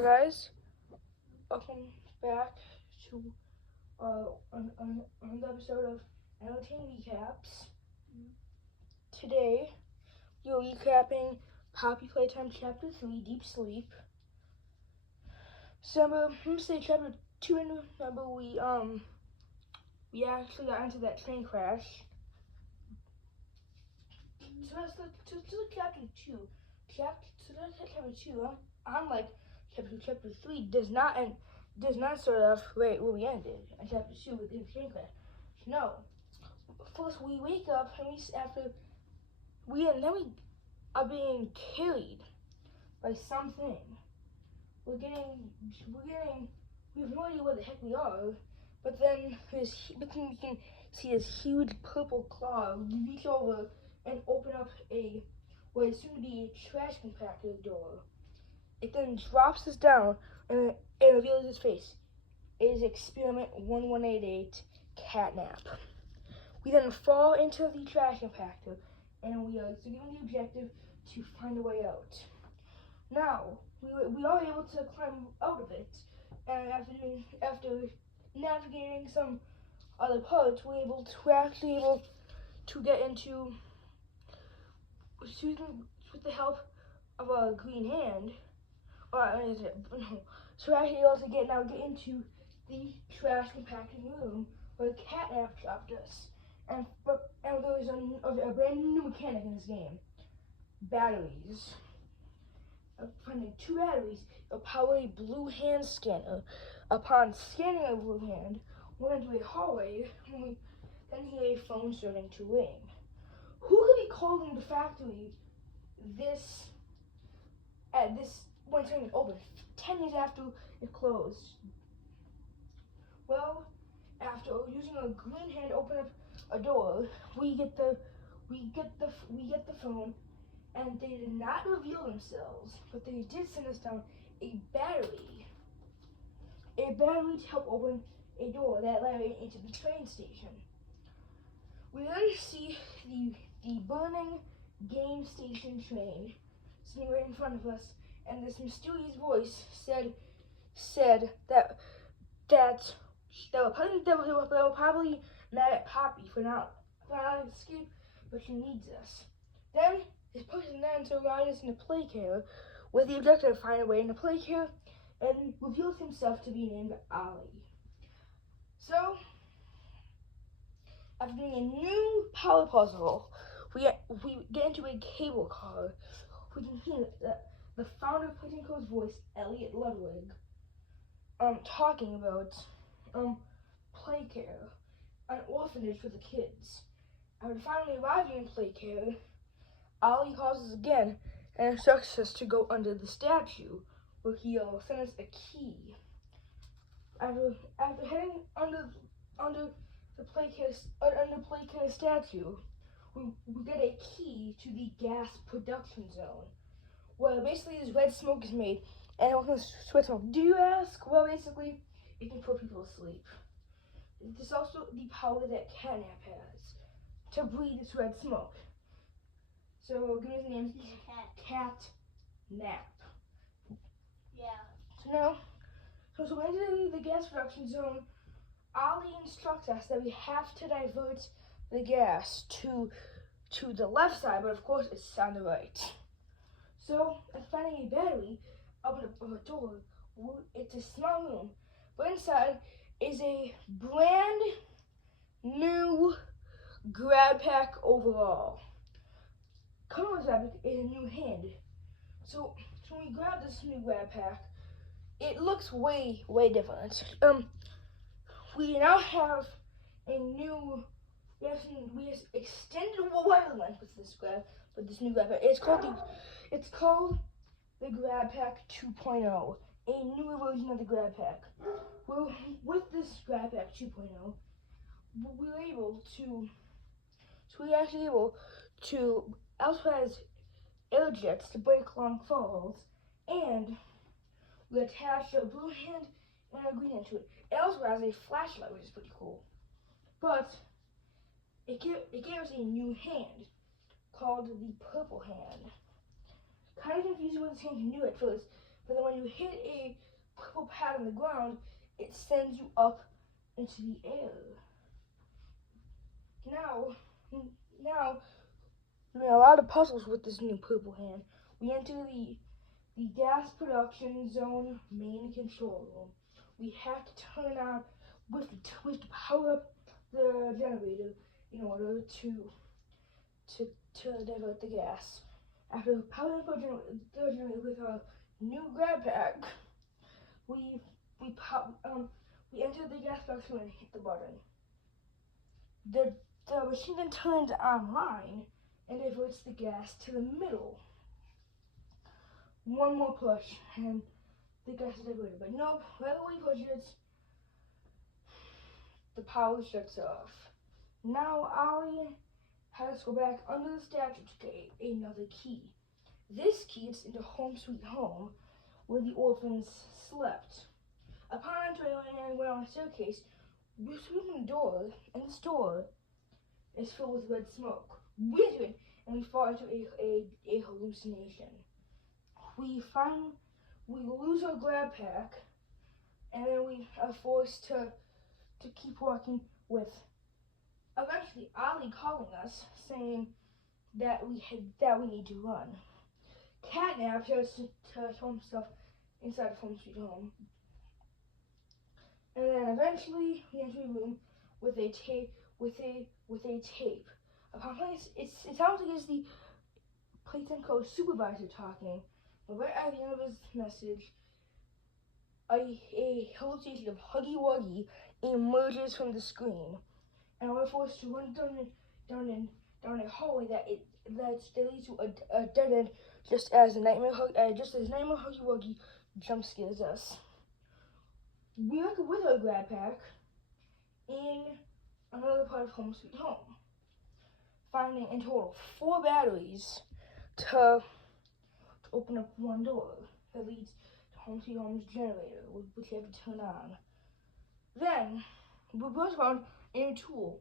Hello guys, welcome back to another episode of Entertainment Recaps. Today, we are recapping Poppy Playtime Chapter 3, Deep Sleep. So remember, Chapter 2, and remember we actually got into that train crash. So let's look to Chapter 2. Chapter 2, unlike Chapter 3, does not start off right where we ended in Chapter 2 with the train crash. No. First we wake up and we are being carried by something. We have no idea where the heck we are, but then we can see this huge purple claw reach over and open up what is soon to be a trash compactor door. It then drops us down and reveals its face. It is Experiment 1188 Catnap. We then fall into the trash compactor, and we are given the objective to find a way out. Now, we are able to climb out of it, and after navigating some other parts, we're actually able to get into, with the help of a green hand, so we're actually able to get into the trash compacting room where Catnap dropped us. And there is a brand new mechanic in this game. Batteries. Finding 2 batteries will power a blue hand scanner. Upon scanning a blue hand, we're into a hallway, and we then hear a phone starting to ring. Who could be calling the factory when it's going to open 10 years after it closed? Well, after using a green hand to open up a door, we get the phone, and they did not reveal themselves, but they did send us down a battery to help open a door that led into the train station. We then see the burning game station train sitting right in front of us, and this mysterious voice said that they were probably mad at Poppy for not escape, but she needs us. Then this person to ride us in a play carrier with the objective to find a way in the play carrier, and reveals himself to be named Ollie. So, after doing a new power puzzle, we get into a cable car. We can hear the founder of Playtime Co's voice, Elliot Ludwig, talking about play care, an orphanage for the kids. After finally arriving in play care, Ollie calls us again and instructs us to go under the statue, where he'll send us a key. After heading under the play care statue, we get a key to the gas production zone, where basically this red smoke is made, and what kind of red smoke? Do you ask? Well, basically, it can put people to sleep. This is also the power that Catnap has to breathe this red smoke. So, give me his name. Catnap. Yeah. So now, so when we enter the gas production zone, Ollie instructs us that we have to divert the gas to the left side, but of course it's on the right. So, after finding a battery up a door, it's a small room, but inside is a brand new grab pack overall. Coming with that is a new hand. So when we grab this new grab pack, it looks way different. We now have we have extended wire length with this new grab pack. It's called the Grab Pack 2.0, a newer version of the Grab Pack. Well, with this Grab Pack 2.0, we're actually able to utilize air jets to break long falls, and we attach a blue hand and a green hand to it. It also has a flashlight, which is pretty cool. But it gave us a new hand called the purple hand. Kind of confusing what this hand can do at first, but then when you hit a pad on the ground, it sends you up into the air. Now, we made a lot of puzzles with this new purple hand. We enter the gas production zone main control room. We have to turn on, we have to power up the generator in order to divert the gas. After powering up the generator with our new grab pack, we enter the gas production and hit the button. The machine then turns online and diverts the gas to the middle. One more push and the gas is diverted. But nope, right away we push it, the power shuts off. Now Ollie has to go back under the statue to get another key. This key is into Home Sweet Home, where the orphans slept. Upon entering and went on a staircase, we open the door, and this door is filled with red smoke. We enter it, and we fall into a hallucination. We lose our grab pack, and then we are forced to keep walking with eventually Ollie calling us, saying that we need to run. Catnap tries to show himself inside of Home Sweet Home. And then eventually we enter a room with a tape. Upon playing it sounds like it's the Playtime code supervisor talking. But right at the end of his message, a hallucination of Huggy Wuggy emerges from the screen, and we're forced to run down a hallway that leads to a dead end, just as Nightmare Huggy Wuggy jump scares us. We are with our grab pack in another part of Home Sweet Home, finding in total 4 batteries to open up one door that leads to Home Sweet Home's generator, which you have to turn on. Then we both found a new tool,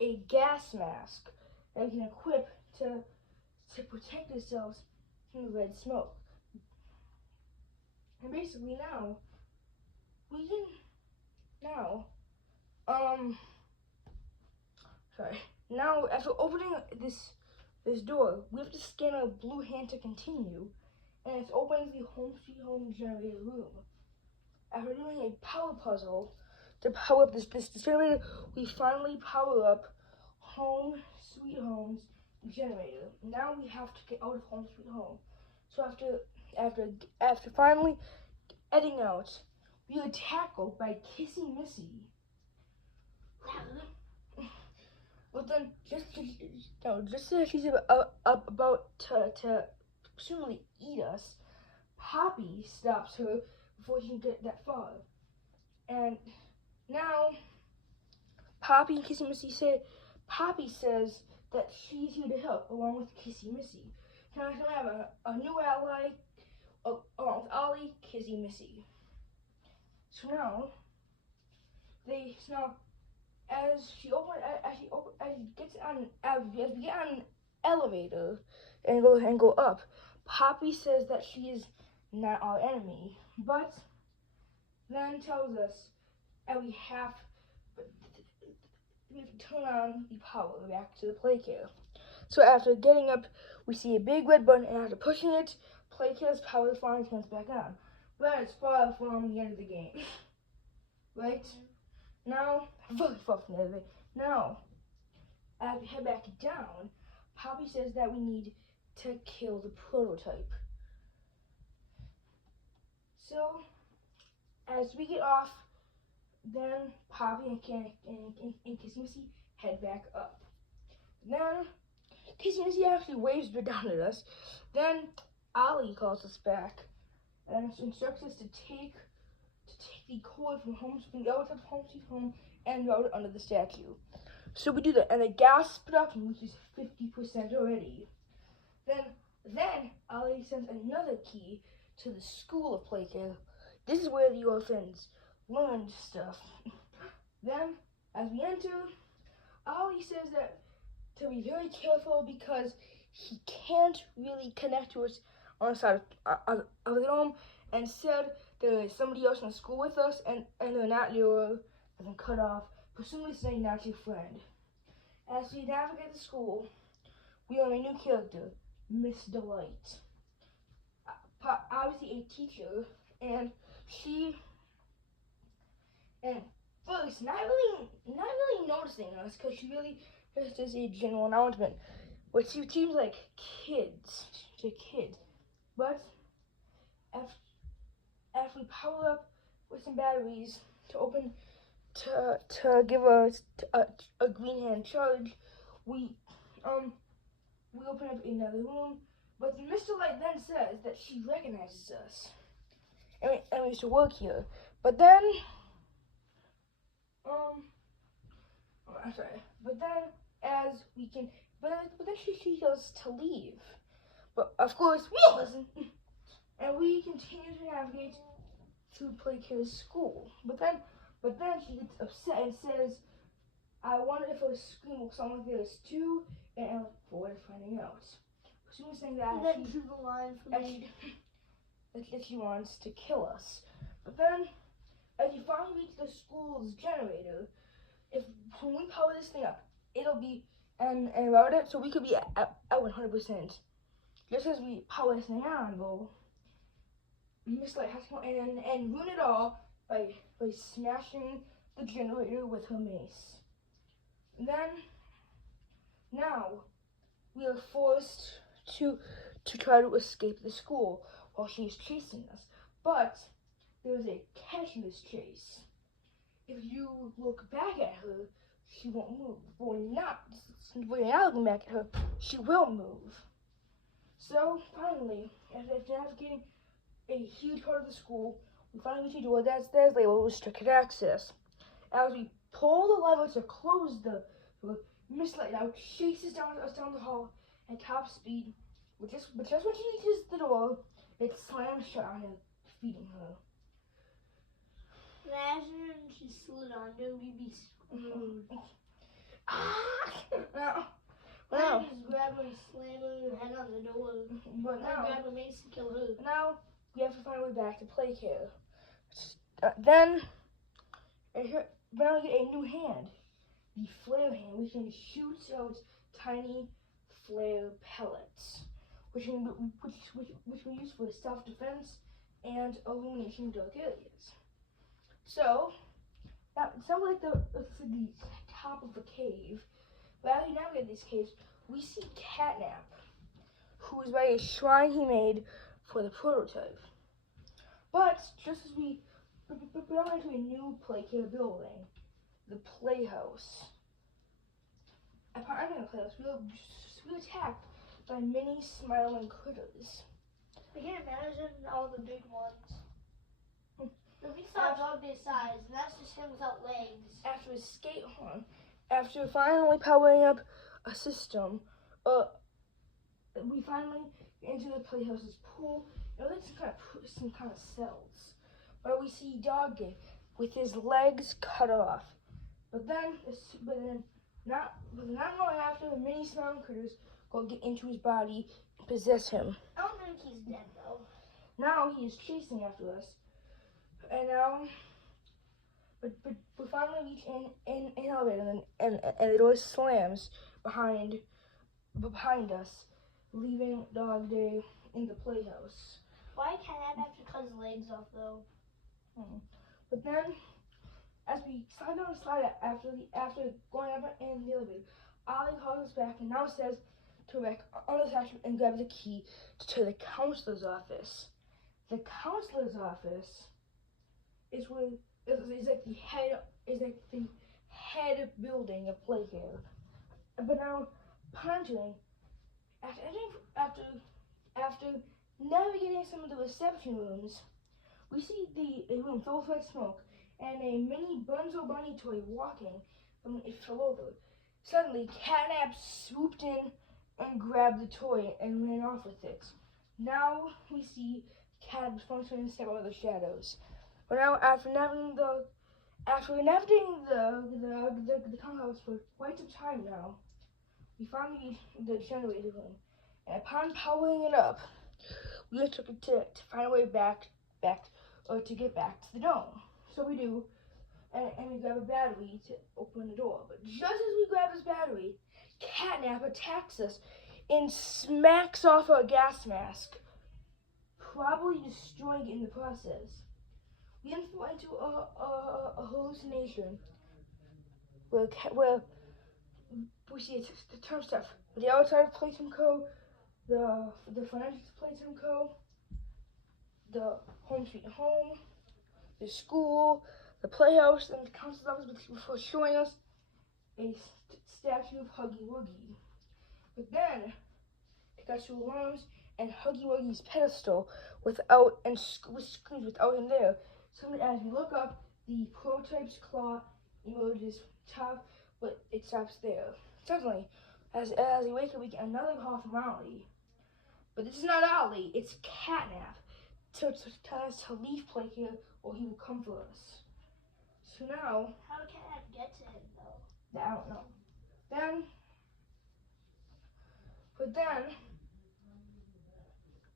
a gas mask that we can equip to protect ourselves from the red smoke. And basically now now after opening this door, we have to scan our blue hand to continue, and it opens the Home Sweet Home generator room. After doing a power puzzle to power up this generator, we finally power up Home Sweet Home's generator. Now we have to get out of Home Sweet Home. So after finally getting out, we are tackled by Kissy Missy. But then, just as she's about to presumably eat us, Poppy stops her before she can get that far. And now, Poppy and Kissy Missy Poppy says that she's here to help, along with Kissy Missy. Now she's gonna have a new ally, along with Ollie, Kissy Missy. So now, as we get on an elevator and go up, Poppy says that she is not our enemy, but then tells us that we have to turn on the power back to the Playcare. So after getting up, we see a big red button, and after pushing it, Playcare's power finally turns back on. But it's far from the end of the game, right? Now, very far from the end of the game. Now, as we head back down, Poppy says that we need to kill the prototype. So, as we get off, then Poppy and Kissy Missy head back up. Then Kissy Missy actually waves down at us. Then Ollie calls us back and instructs us to take the cord from the outside of Home Sweet Home and route it under the statue. So we do that, and the gas production reaches 50% already. Then Ollie sends another key to the School of Playcare. This is where the orphans learn stuff. Then, as we enter, Ollie says that to be very careful because he can't really connect to us on the side of the dome, and said there is somebody else in the school with us, and they're not your, has been cut off, presumably saying not your friend. As we navigate the school, we learn a new character, Miss Delight. Obviously a teacher, and she, and first, not really noticing us, because she really just does a general announcement, which seems like kids, to kids. But after we power up with some batteries to give us a green hand charge, we open up another room. But Mr. Light then says that she recognizes us, and we used to work here. But then, I'm sorry. But then, but then she tells us to leave. But of course, we don't listen, and we continue to navigate through Playcare's school. But then she gets upset and says, "I wonder if a scream will sound like this too," and I look forward to finding out. She was saying that drew the line for me. That she wants to kill us. But then, as you finally reach the school's generator, when we power this thing up, it'll be and route it, so we could be at 100%. Just as we power this thing on, though, Miss Light has to come and ruin it all by smashing the generator with her mace. And then, now, we are forced to try to escape the school while she is chasing us. But there is a catch in this chase. If you look back at her, she won't move. But when you're not looking back at her, she will move. So finally, after navigating a huge part of the school, we finally reach a door that's labeled restricted access. As we pull the lever to close the door, Miss Light now chases us down the hall at top speed. But just when she reaches the door, it slams shut on her, defeating her. Imagine she slid under, we'd be screwed. Now, just grab her and slam her head on the door. But now, grab her mace and kill her. Now we have to find a way back to Playcare. Then we get a new hand, the flare hand, which can shoot out tiny flare pellets, which we use for self-defense and illumination in dark areas. So now it sounds like the top of a cave. But as we navigate these caves, we see Catnap, who is by a shrine he made for the prototype. But just as we go into a new Playcare building, the Playhouse. Upon entering the Playhouse, we were attacked by many smiling critters. I can't imagine all the big ones. But we saw a dog this size, and that's just him without legs. After finally powering up a system, we finally get into the Playhouse's pool. It looks like some kind of cells. But we see Dog Day with his legs cut off. But then not long after, the many smiling critters go get into his body and possess him. I don't think he's dead though. Now he is chasing after us. And now, but we finally reach an elevator, and the door slams behind us, leaving Dog Day in the Playhouse. Why can't I have to cut his legs off though? But then, as we slide down the slide after going up in the elevator, Ollie calls us back and now says to go back on the section and grab the key to the counselor's office. The counselor's office is like the head building of Playcare. But now, pondering, after navigating some of the reception rooms, we see a room filled with smoke and a mini Bunzo Bunny toy walking from it fell over. Suddenly, Catnap swooped in and grabbed the toy and ran off with it. Now we see Catnap functioning in several other shadows. But now, after navigating the townhouse for quite some time now, we finally reached the generator room, and upon powering it up, we took it to find a way back or to get back to the dome. So we do, and we grab a battery to open the door. But just as we grab this battery, Catnap attacks us and smacks off our gas mask, probably destroying it in the process. We then fall into a hallucination where we see the term stuff. The outside of Playtime Co., the front entrance of Playtime Co., the home sweet home, the school, the playhouse, and the council's office before showing us a statue of Huggy Wuggy. But then it got to alarms and Huggy Wuggy's pedestal without and with screens without him there. So as we look up, the prototype's claw emerges top, but it stops there. Suddenly, as we wake up, we get another call from Ollie. But this is not Ollie, it's Catnap. To tell us to leave play here or he will come for us. So now, how can I get to him though? I don't know. Then,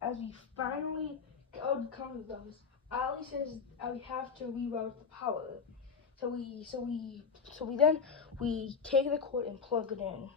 as we finally get out of the company's office, Ollie says we have to reroute the power. So we then take the cord and plug it in.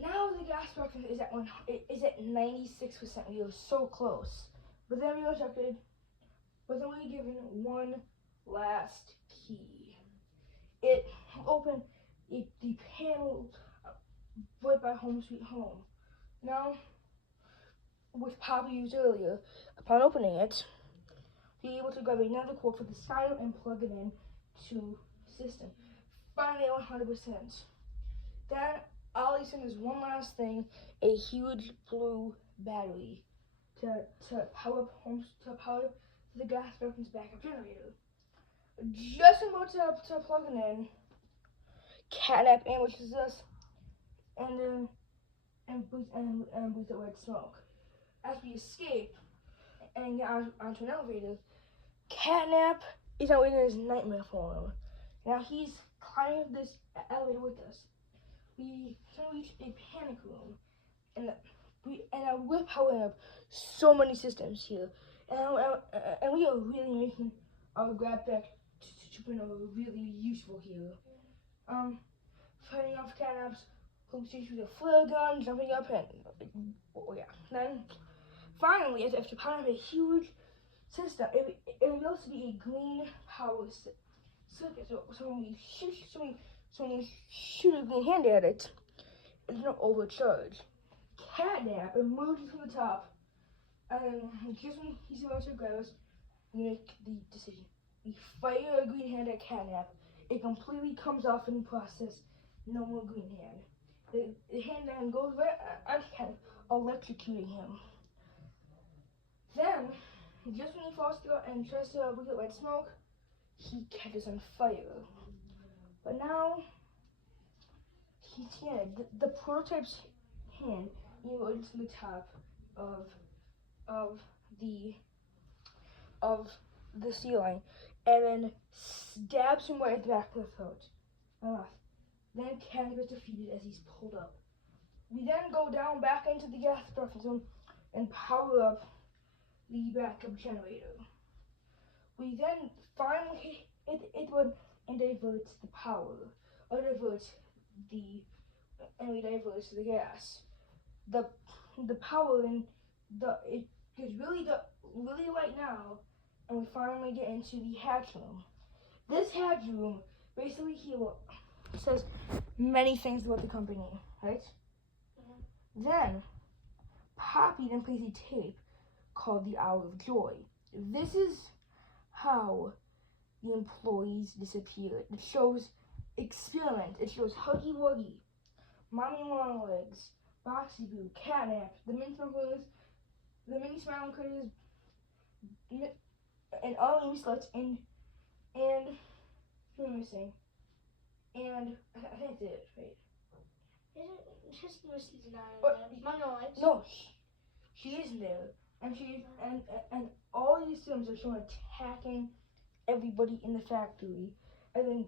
Now the gas production is at 96%. We are so close. But then we were given one last key. It opened the panel right by Home Sweet Home. Now, which Papa used earlier, upon opening it, we were able to grab another cord for the side and plug it in to the system. Finally, 100%. Then Ollie sent us one last thing: a huge blue battery to power the gas production's backup generator. Just about to plug it in, Catnap ambushes us and breathes out red smoke. As we escape and get onto an elevator, Catnap is now in his nightmare form. Now he's climbing this elevator with us. We reach a panic room, and we're powering up so many systems here, and we are really making our grab back to really useful here. Fighting off Catnap's home station with a flare gun, jumping up, and Then finally, after powering up a huge system, it reveals to be a green power circuit. So when we shoot a green hand at it, it's not overcharged. Catnap emerges from the top, and just when he's about to grab us, we make the decision. We fire a green hand at Catnap. It completely comes off in the process. No more green hand. The hand then goes right at Catnap, electrocuting him. Then, just when he falls through and tries to breathe out red smoke, he catches on fire. But now, the prototype's hand emerges from the top of the ceiling, and then stabs him right at the back of the throat. Then Catnap is defeated as he's pulled up. We then go down back into the gas production zone and power up the backup generator. We then finally hit it and diverts the power, or diverts the gas. The power and it gets really light now, and we finally get into the hatch room. This hatch room basically here says many things about the company, right? Mm-hmm. Then Poppy then plays a tape called The Hour of Joy. This is how the employees disappeared. It shows experiment. It shows Huggy Wuggy, Mommy Longlegs, Boxy Boo, Catnap, the Mini Smiling Critters, and all Amy Sluts, and who am I missing? And I think that's it, right? Isn't just Mrs. Nine? No, she isn't there, and and all these films are shown attacking everybody in the factory, and then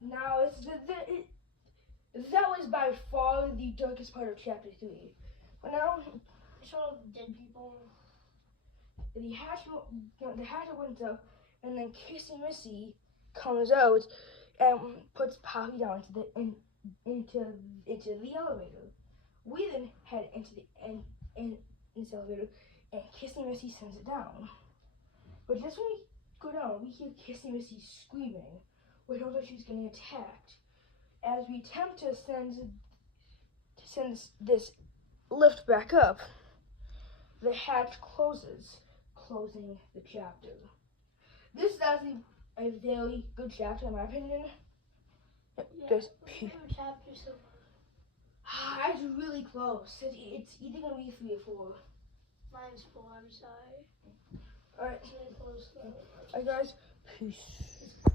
now that was by far the darkest part of chapter 3. But now it's all dead people. The hatch opens up, and then Kissy Missy comes out and puts Poppy down into the elevator. We then head into the elevator, and Kissy Missy sends it down. But just when we go down, we hear Kissy Missy screaming. We know that she's getting attacked. As we attempt to send this lift back up, the hatch closes, closing the chapter. This is actually a very good chapter, in my opinion. There's favorite chapter so far? It's really close. It's either gonna be 3 or 4. Mine's 4. I'm sorry. All right. It's really close though. All right, guys. Peace.